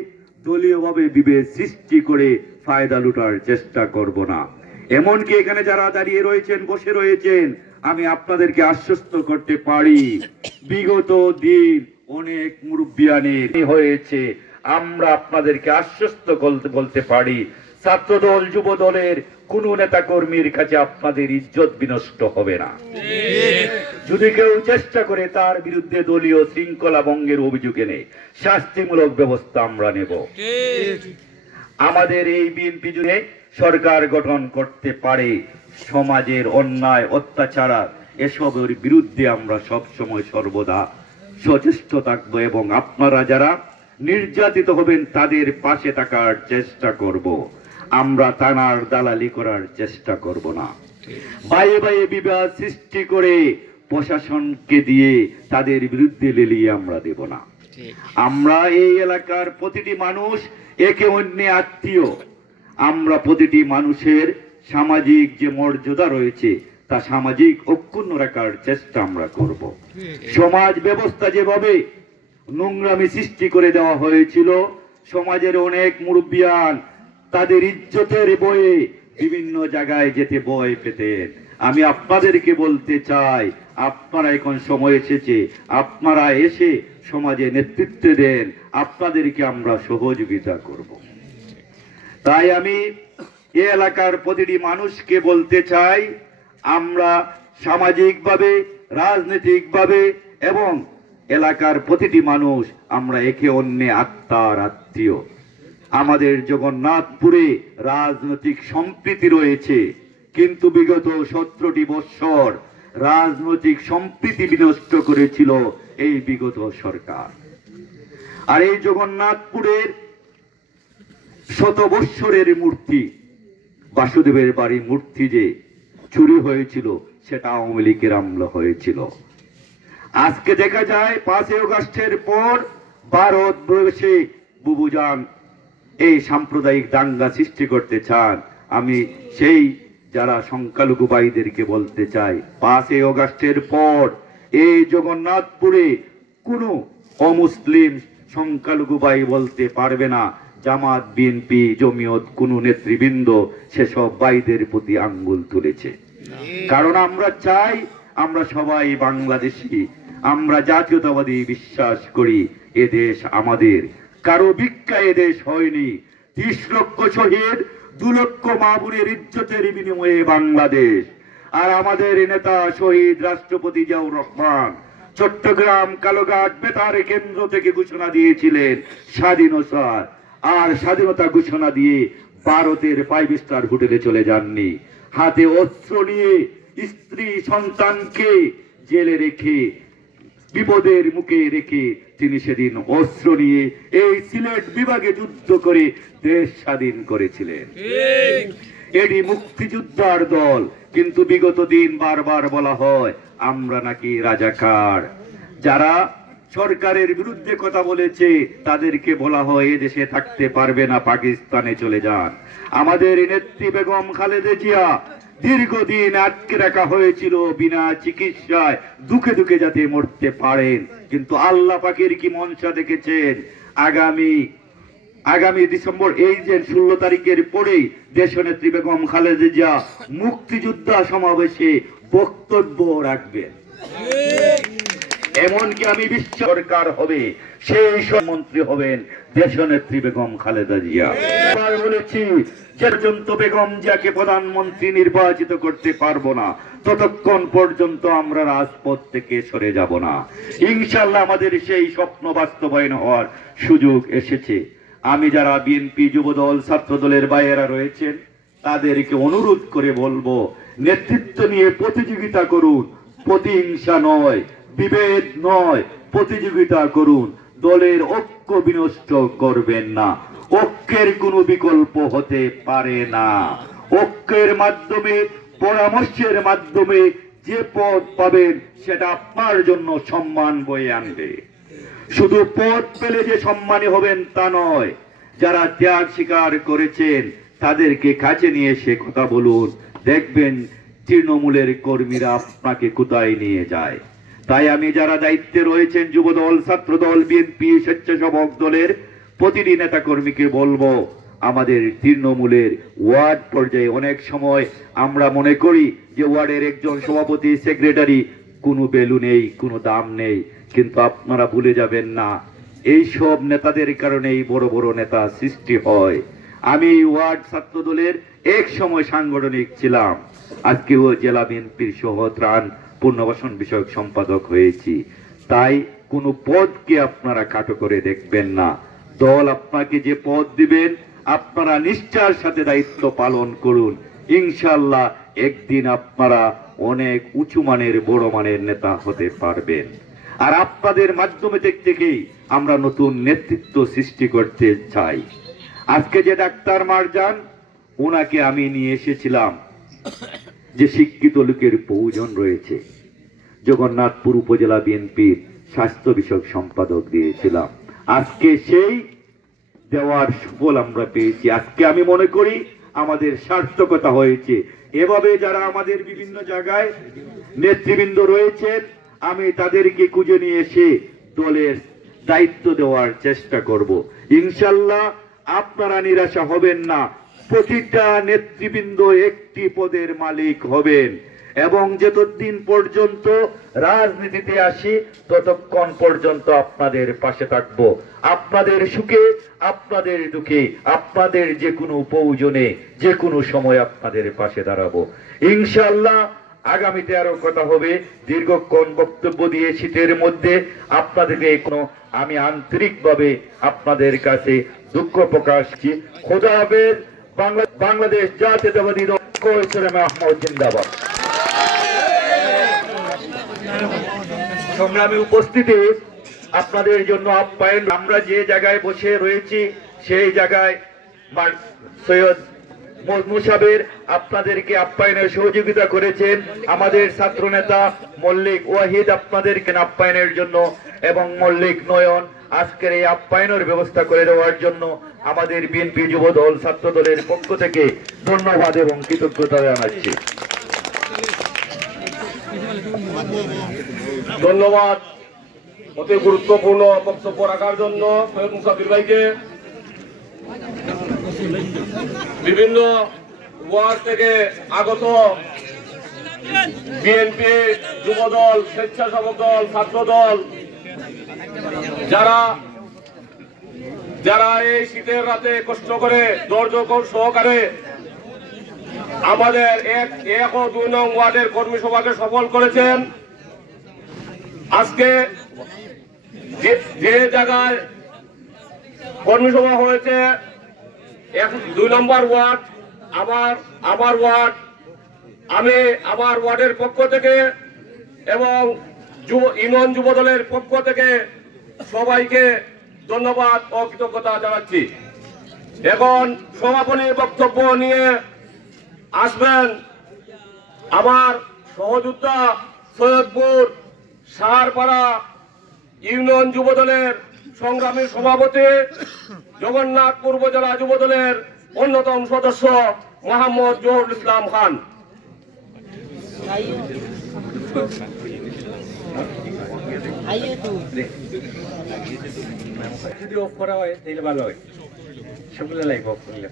দলীয়ভাবে বিভেদ সৃষ্টি করে ফায়দা লুটার চেষ্টা করব না। এমনকি এখানে যারা দাঁড়িয়ে রয়েছেন, বসে রয়েছেন, আমি আপনাদেরকে আশ্বস্ত করতে পারি বিগত দিন অনেক মুরব্বিয়ানের হয়েছে। আমরা আপনাদেরকে আশ্বস্ত বলতে পারি ছাত্রদল, যুব দলের কোন নেতা কর্মীর কাছে আপনাদের ইজ্জত বিনষ্ট হবে না। যদি কেউ চেষ্টা করে তার বিরুদ্ধে দলীয় শৃঙ্খলা ভঙ্গের অভিযোগ এনে শাস্তিমূলক ব্যবস্থা আমরা নেব। আমাদের এই বিএনপি জুড়ে সরকার গঠন করতে পারে, সমাজের অন্যায়, অত্যাচার এসবের বিরুদ্ধে আমরা সব সময় সর্বদা সচেষ্ট থাকব এবং আপনারা যারা নির্যাতিত হবেন তাদের পাশে থাকার চেষ্টা করব। আমরা থানার দালালি করার চেষ্টা করব না। বাইরে বাইরে বিবাদ সৃষ্টি করে প্রশাসনকে দিয়ে তাদের বিরুদ্ধে লেলিয়ে আমরা দেব না। আমরা এই এলাকার প্রতিটি মানুষ একে অন্যে আত্মীয়। আমরা প্রতিটি মানুষের সামাজিক যে মর্যাদা রয়েছে তা সামাজিক অক্ষুণ্ণ রাখার চেষ্টা আমরা করব। সমাজ ব্যবস্থা যেভাবে নোংরামি সৃষ্টি করে দেওয়া হয়েছিল, সমাজের অনেক মুরব্বিয়ান তাদের ইজ্জতের বয়ে বিভিন্ন জায়গায় যেতে ভয় পেতেন। আমি আপনাদেরকে বলতে চাই, আপনারা এখন সময় এসেছে, আপনারা এসে সমাজে নেতৃত্ব দেন, আপনাদেরকে আমরা সহযোগিতা করব। তাই আমি এ এলাকার প্রতিটি মানুষকে বলতে চাই, আমরা সামাজিকভাবে, রাজনৈতিকভাবে এবং এলাকার প্রতিটি মানুষ আমরা একে অন্যে আত্মার আত্মীয়। আমাদের জগন্নাথপুরে রাজনৈতিক সম্প্রীতি রয়েছে, কিন্তু বিগত 17টি বছর রাজনৈতিক সম্প্রীতি বিনষ্ট করেছিল এই বিগত সরকার। আর এই জগন্নাথপুরের 100 বৎসরের মূর্তি, বাসুদেবের বাড়ি মূর্তি যে চুরি হয়েছিল সেটা আওয়ামী লীগের আমলে হয়েছিল। আজকে দেখা যায় 5 আগস্টের পর ভারতবর্ষে বুবুজান এই সাম্প্রদায়িক দাঙ্গা সৃষ্টি করতে চান। আমি সেই যারা সংখ্যালঘু ভাইদেরকে বলতে চাই, 5 আগস্টের পর এই জগন্নাথপুরে কোনো অমুসলিম সংখ্যালঘু ভাই বলতে পারবে না জামাত, বিএনপি, জমিয়ত কোন নেতৃবৃন্দ সেসব ভাইদের প্রতি আঙ্গুল তুলেছে। কারণ আমরা চাই আমরা সবাই বাংলাদেশি, আমরা জাতীয়তাবাদী বিশ্বাস করি। এদেশ আমাদের, কারো ভিক্ষা এদেশ হয়নি। 30 লক্ষ শহীদ, 2 লক্ষ মা বোনের ইজ্জতের বিনিময়ে বাংলাদেশ। আর আমাদের নেতা শহীদ রাষ্ট্রপতি জিয়াউর রহমান চট্টগ্রাম কালোঘাট বেতার কেন্দ্র থেকে ঘোষণা দিয়েছিলেন স্বাধীনতা, আর স্বাধীনতা ঘোষণা দিয়ে ভারতের 5 স্টার হোটেলে চলে যাননি। হাতে অস্ত্র নিয়ে স্ত্রী সন্তানকে জেলে রেখে, বিপদের মুখে রেখে তিনি সেদিন অস্ত্র নিয়ে এই সিলেট বিভাগে যুদ্ধ করে দেশ স্বাধীন করেছিলেন। এটি মুক্তিযোদ্ধার দল, কিন্তু বিগত দিন বারবার বলা হয় আমরা নাকি রাজাকার। যারা সরকারের বিরুদ্ধে কথা বলেছে তাদেরকে বলা হয় এদেশে থাকতে পারবে না, পাকিস্তানে চলে যান। আমাদের নেত্রী বেগম খালেদা জিয়া দীর্ঘদিন আটকে রাখা হয়েছিল বিনা চিকিৎসায়, দুঃখে দুঃখে যাতে মরতে পারেন। কিন্তু আল্লাহ পাকের কি মনসা দেখেছেন, আগামী ডিসেম্বর এই যে 16 তারিখের পরেই দেশনেত্রী বেগম খালেদা জিয়া মুক্তিযোদ্ধা সমাবেশে বক্তব্য রাখবেন। এমনকি আমি বিশ্ব সরকার হবে, সেই মন্ত্রী হবেন দেশনেত্রী বেগম খালেদা জিয়া। বলেছি যে পর্যন্ত বেগম জিয়াকে প্রধানমন্ত্রী নির্বাচিত করতে পারবো না, ততক্ষণ পর্যন্ত আমরা রাজপথ থেকে সরে যাব না। ইনশাআল্লাহ আমাদের সেই স্বপ্ন বাস্তবায়ন হওয়ার সুযোগ এসেছে। আমি যারা বিএনপি যুবদল ছাত্র দলের বাইরেরা রয়েছেন তাদেরকে অনুরোধ করে বলবো, নেতৃত্ব নিয়ে প্রতিযোগিতা করুন, প্রতিহিংসা নয়, বিভেদ নয়, প্রতিযোগিতা করুন। দলের ঐক্য বিনষ্ট করবেন না, ঐক্যের কোনো বিকল্প হতে পারে না। ঐক্যের মাধ্যমে, পরামর্শের মাধ্যমে যে পদ পাবেন সেটা আপনার জন্য সম্মান বয়ে আনবে। শুধু পদ পেলে যে সম্মানী হবেন তা নয়, যারা ত্যাগ স্বীকার করেছেন তাদেরকে কাছে নিয়ে এসে কথা বলুন, দেখবেন তৃণমূলের কর্মীরা আপনাকে কোথায় নিয়ে যায়। তাই আমি যারা দায়িত্বে রয়েছেন যুবদল, ছাত্রদল, বিএনপি, স্বেচ্ছাসেবক দলের প্রতিটি নেতা কর্মীকে বলবো, আমাদের তৃণমূলের ওয়ার্ড পর্যায়ে অনেক সময় আমরা মনে করি যে ওয়ার্ডের একজন সভাপতি, সেক্রেটারি কোনো ভ্যালু নেই, কোনো দাম নেই, কিন্তু আপনারা ভুলে যাবেন না এই সব নেতাদের কারণেই বড় বড় নেতা সৃষ্টি হয়। আমি ওয়ার্ড ছাত্র দলের এক সময় সাংগঠনিক ছিলাম, আজকেও জেলা বিএনপির সহ ত্রাণ পুনর্বাসন বিষয়ক সম্পাদক হয়েছি। তাই কোনো পদকে আপনারা খাটো করে দেখবেন না। দল আপনাকে যে পদ দিবেন আপনারা নিষ্ঠার সাথে দায়িত্ব পালন করুন, ইনশাআল্লাহ একদিন আপনারা অনেক উঁচু মানের, বড় মানের নেতা হতে পারবেন। আর আপনাদের মাধ্যমে থেকেই আমরা নতুন নেতৃত্ব সৃষ্টি করতে চাই। আজকে যে ডাক্তার মারজান, ওনাকে আমি নিয়ে এসেছিলাম, যে শিক্ষিত লোকের প্রয়োজন রয়েছে, জগন্নাথপুর উপজেলা বিএনপির স্বাস্থ্য বিষয়ক সম্পাদক দিয়েছিলাম। আজকে সেই দেওয়ার সুফল আমরা পেয়েছি। আজকে আমি মনে করি আমাদের সার্থকতা হয়েছে। এভাবে যারা আমাদের বিভিন্ন জায়গায় নেতৃবৃন্দ রয়েছেন, আমি তাদেরকে খুঁজে নিয়ে এসে দলের দায়িত্ব দেওয়ার চেষ্টা করব। ইনশাআল্লাহ আপনারা নিরাশা হবেন না, প্রতিটা নেতৃবৃন্দ একটি পদের মালিক হবেন। এবং যতদিন পর্যন্ত রাজনীতিতে আসি ততক্ষণ পর্যন্ত আপনাদের পাশে থাকবো, আপনাদের সুখে, আপনাদের দুঃখে, আপনাদের যে কোনো প্রয়োজনে, যে কোনো সময় আপনাদের পাশে দাঁড়াবো। ইনশাআল্লাহ আগামীতে আরো কথা হবে। দীর্ঘক্ষণ বক্তব্য দিয়ে শীতের মধ্যে আপনাদেরকে আমি আন্তরিকভাবে আপনাদের কাছে দুঃখ প্রকাশ করছি। খোদা হাফেজ। বাংলাদেশ জাতীয়তাবাদী দল আহমদ জিন্দাবাদ। সংগ্রামী উপস্থিতি, আপনাদের জন্য আপ্যায়ন। আমরা যে জায়গায় বসে রয়েছি সেই জায়গায় সৈয়দ মুসাবের আপনাদেরকে আপ্যায়নের সহযোগিতা করেছেন। আমাদের ছাত্র নেতা মল্লিক ওয়াহিদ আপনাদেরকে আপ্যায়নের জন্য, এবং মল্লিক নয়ন আজকের এই আপ্যায়নের ব্যবস্থা করে দেওয়ার জন্য আমাদের বিএনপি যুবদল ছাত্র দলের পক্ষ থেকে ধন্যবাদ এবং কৃতজ্ঞতা জানাচ্ছি। ধন্যবাদ অতি গুরুত্বপূর্ণ বক্তব্য রাখার জন্য সৈয়দ মুসাফির ভাইকে। বিভিন্ন ওয়ার্ড থেকে আগত বিএনপি, যুবদল, স্বেচ্ছাসেবক দল, ছাত্র দল, যারা যারা এই শীতের রাতে কষ্ট করে ধৈর্য সহকারে আমাদের 1 ও 2 নং ওয়ার্ডের কর্মী সভাকে সফল করেছেন। আজকে যে জায়গায় কর্মী সভা হয়েছে 2 নম্বর ওয়ার্ড, আমার ওয়ার্ড, আমি আমার ওয়ার্ডের পক্ষ থেকে এবং ইউনিয়ন যুব দলের পক্ষ থেকে সবাইকে ধন্যবাদ ও কৃতজ্ঞতা জানাচ্ছি। এখন সমাপনী বক্তব্য নিয়ে আসবেন আমার সহযোদ্ধা সৈয়দপুর সাহারপাড়া ইউনিয়ন যুব দলের সংগ্রামী সভাপতি, জগন্নাথপুর উপজেলা যুব দলের অন্যতম সদস্য মোহাম্মদ জহুরুল ইসলাম খান। যদি অফ করা হয় তাহলে ভালো হয়, সকলে লাইভ অফ করলে।